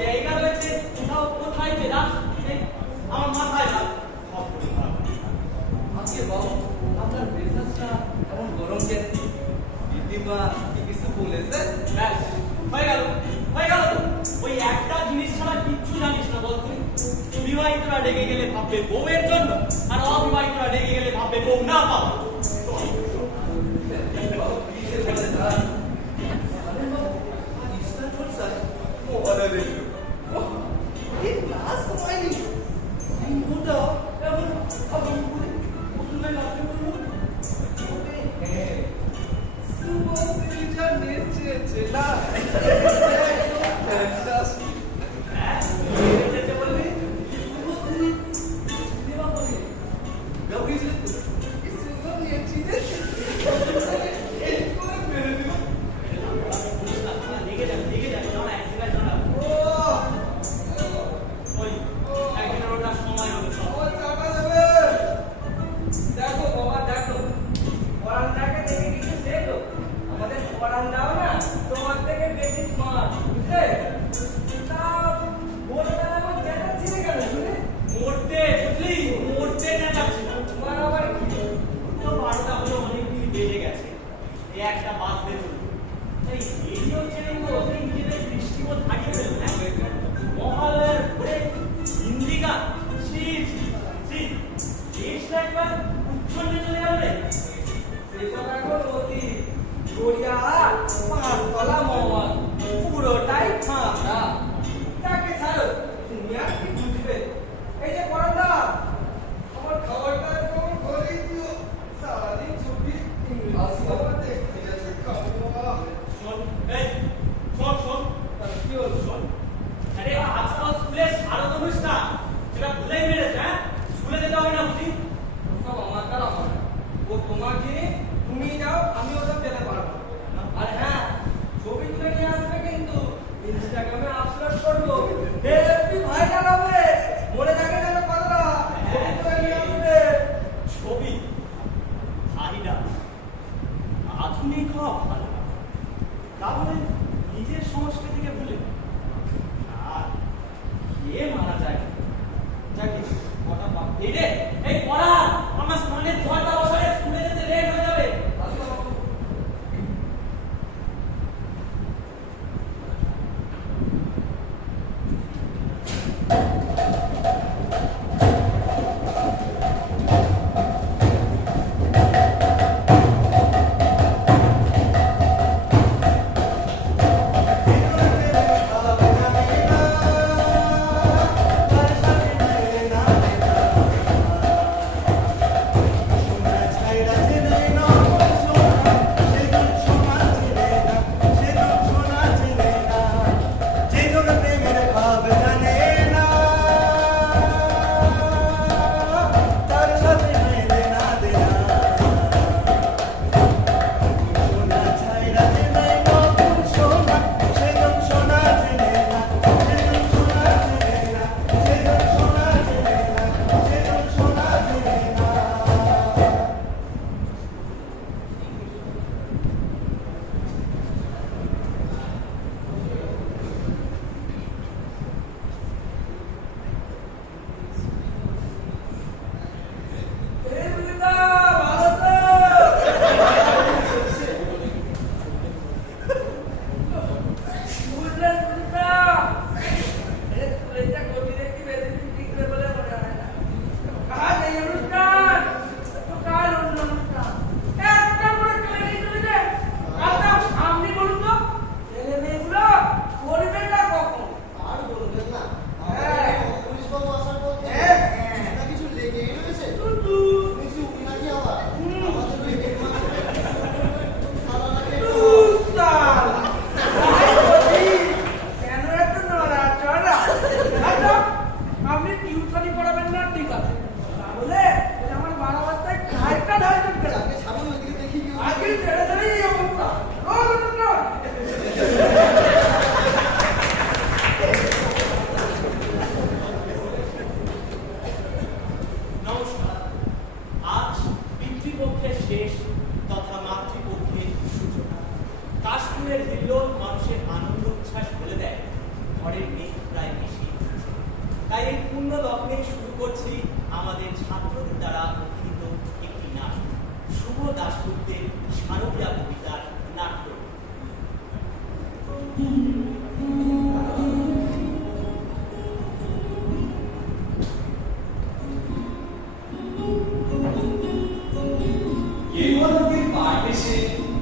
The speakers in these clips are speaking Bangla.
জায়গা রয়েছে কোথাও কোথায় যে আমার মাথায় রাখ আজকে এমন গরম বলেছে? হয়ে হয়ে ওই একটা জিনিস কিচ্ছু জানিস না বল তুই। ডেকে গেলে ভাববে জন্য আর ডেকে গেলে ভাববে না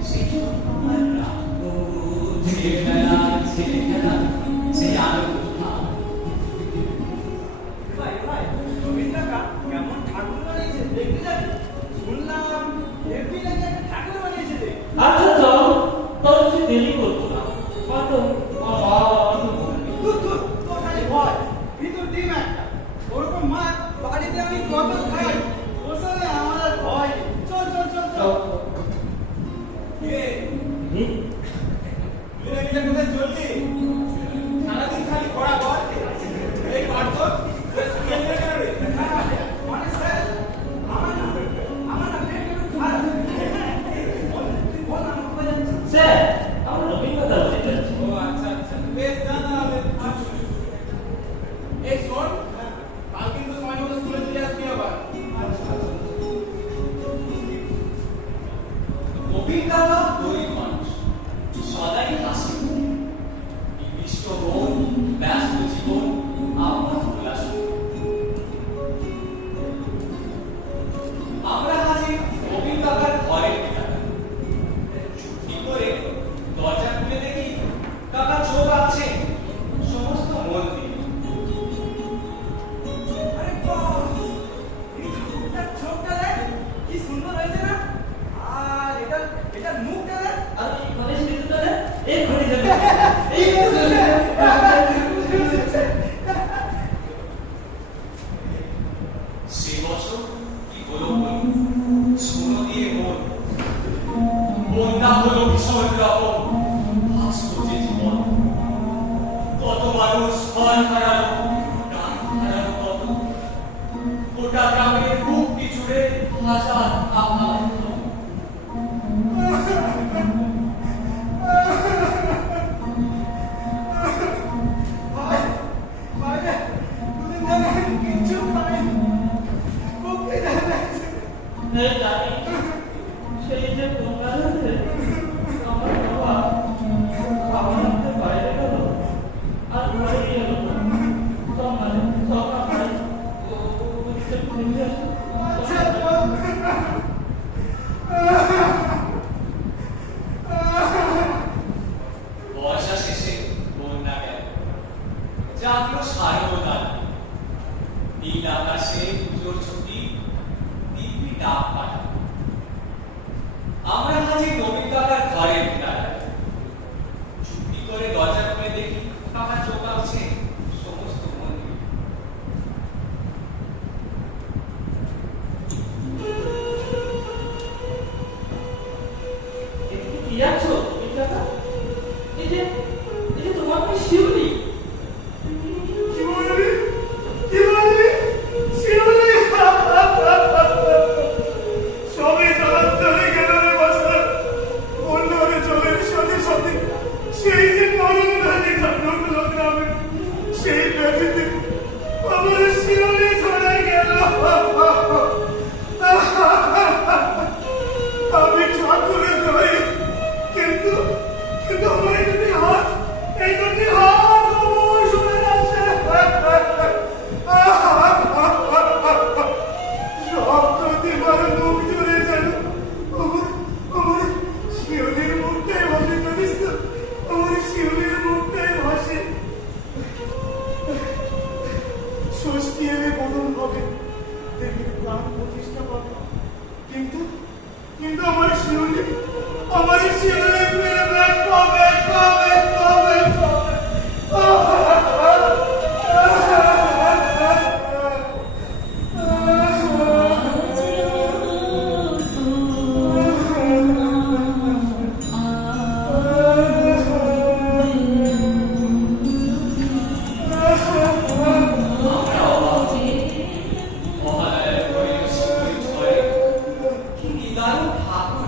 সেই আমার রাখো ছেলেখেলা ছেলেখেলা আমরা হাজির 아,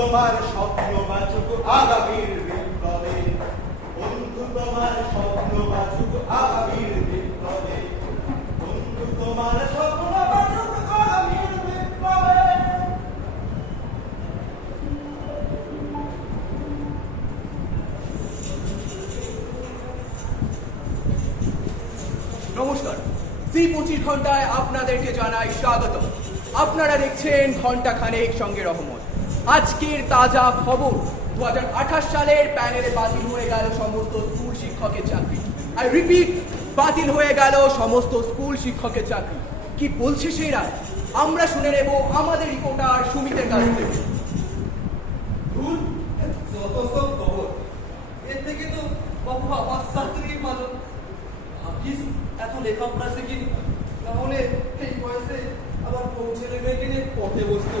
তোমার স্বপ্ন বাচুক, আগামীর বিপ্লবে। বন্ধু, তোমার স্বপ্ন বাচুক, আগামীর বিপ্লবে। বন্ধু, তোমার স্বপ্ন পঁচিশ ঘন্টায় আপনাদেরকে জানাই স্বাগত আপনারা দেখছেন ঘণ্টা খানেক সঙ্গে রহমত। আজকের তাজা খবর দু হাজার আঠাশ সালের প্যানেলে বাতিল হয়ে গেল সমস্ত স্কুল শিক্ষকের চাকরি। আর রিপিট বাতিল হয়ে গেল সমস্ত স্কুল শিক্ষকের চাকরি। কি বলছে সেরা? আমরা শুনে নেব আমাদের রিপোর্টার সুমিতের কাছ থেকে। যত সব খবর। এর থেকে তো বাবা আমার চাকরি ভালো। তাহলে এই বয়সে আবার পৌঁছে দেবে কিনে নিয়ে পথে বসতো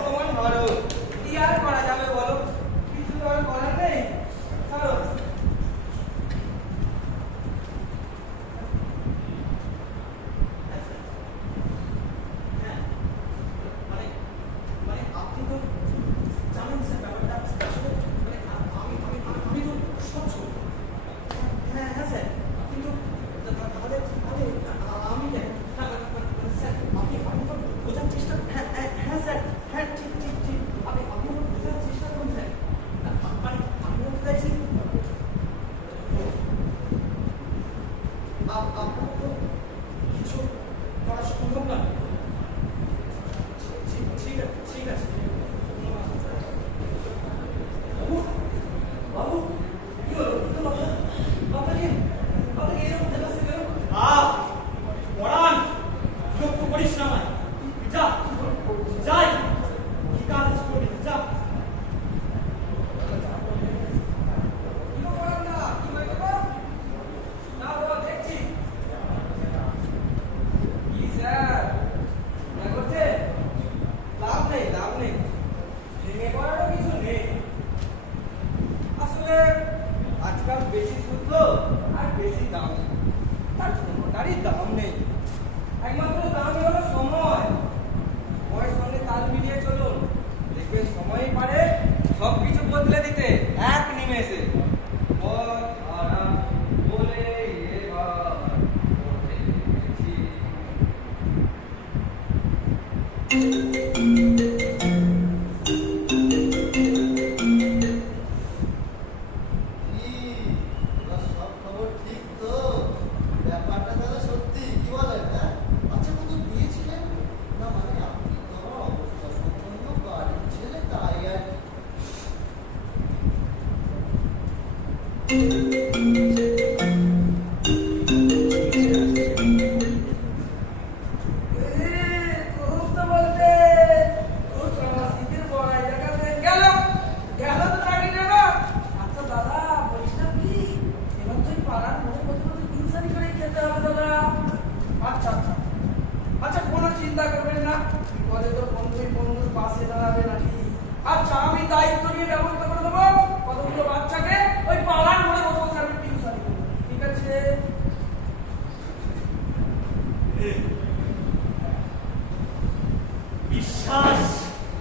বিশ্বাস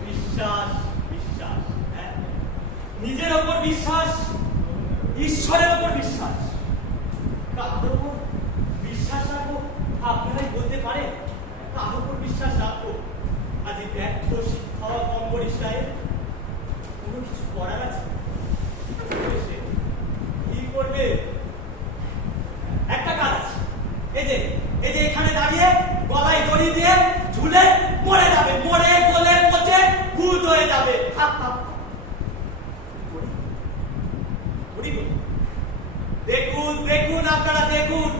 বিশ্বাস বিশ্বাস। হ্যাঁ। নিজের ওপর বিশ্বাস, ঈশ্বরের ওপর বিশ্বাস। কাদের ওপর বিশ্বাস রাখব? আপনারাই বলতে ওপর বিশ্বাস রাখব? আজ এই ব্যর্থ কোনো কিছু করার আছে? কি করবে? একটা কাজ এই যে এই যে এখানে দাঁড়িয়ে গলায় দড়ি দিয়ে ঝুলে মরে আপনারা দেখুন,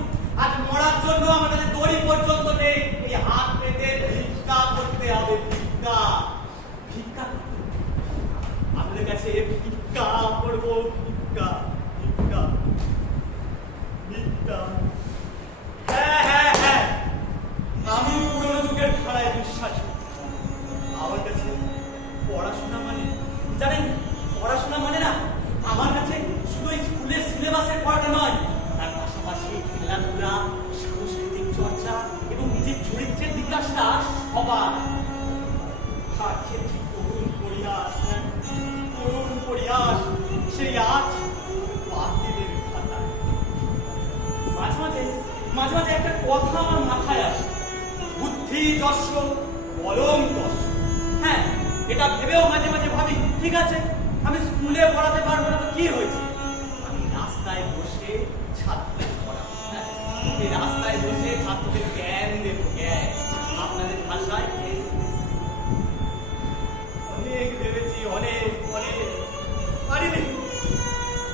আজ মরার জন্য আমাদের দড়ি পর্যন্ত নেই। এই হাত পেতে ভিক্ষা করতে হবে, ভিক্ষা। ভিক্ষা আমাদের কাছে ভিক্ষা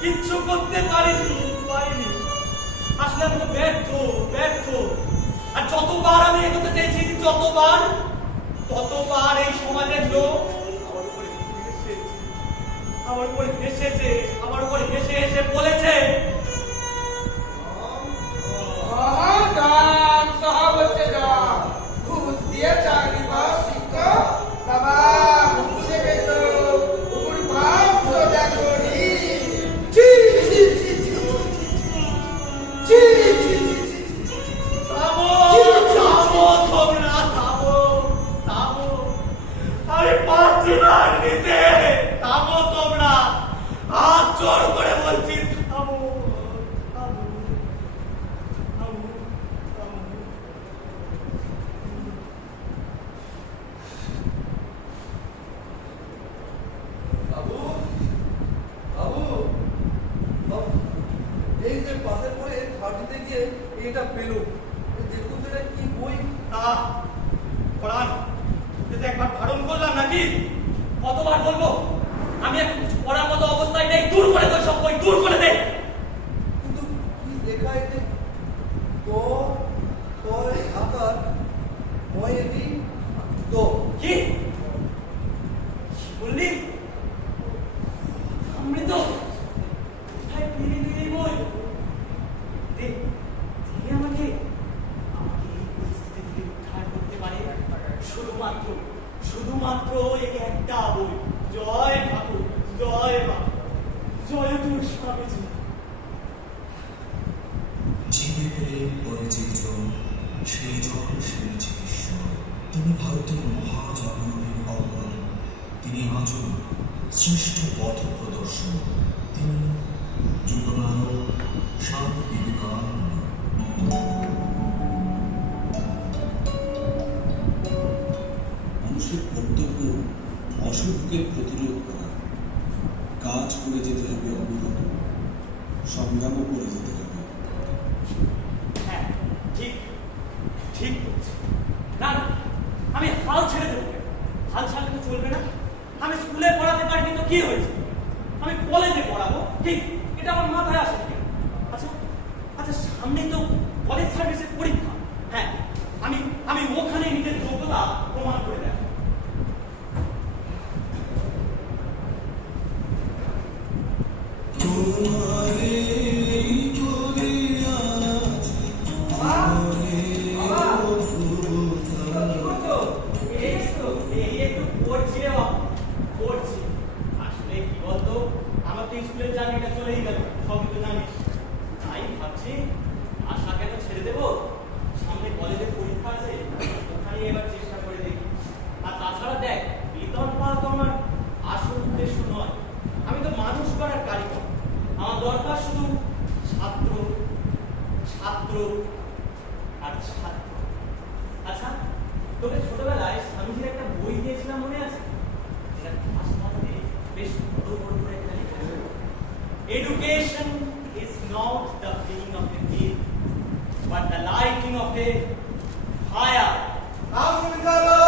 কিচ্ছু করতে পারিনি পারিনি আসলে আমি তো ব্যর্থ ব্যর্থ আর যতবার আমি এগোতে চেয়েছি যতবার ততবার এই সমাজের লোক আমার উপরে হেসেছে আমার উপরে হেসে হেসে বলেছে Oh, জোর করে তিনি ভারতের মহাজাগরণের অবদান, তিনি আজও শ্রেষ্ঠ পথ প্রদর্শক তিনি যুগনায়ক স্বামী বিবেকানন্দ মানুষের অসুখকে প্রতিরোধ কাজ করে যেতে হবে অবিরত। সংগ্রামও করে যেতে not the being of the king, but the liking of the fire. Amen.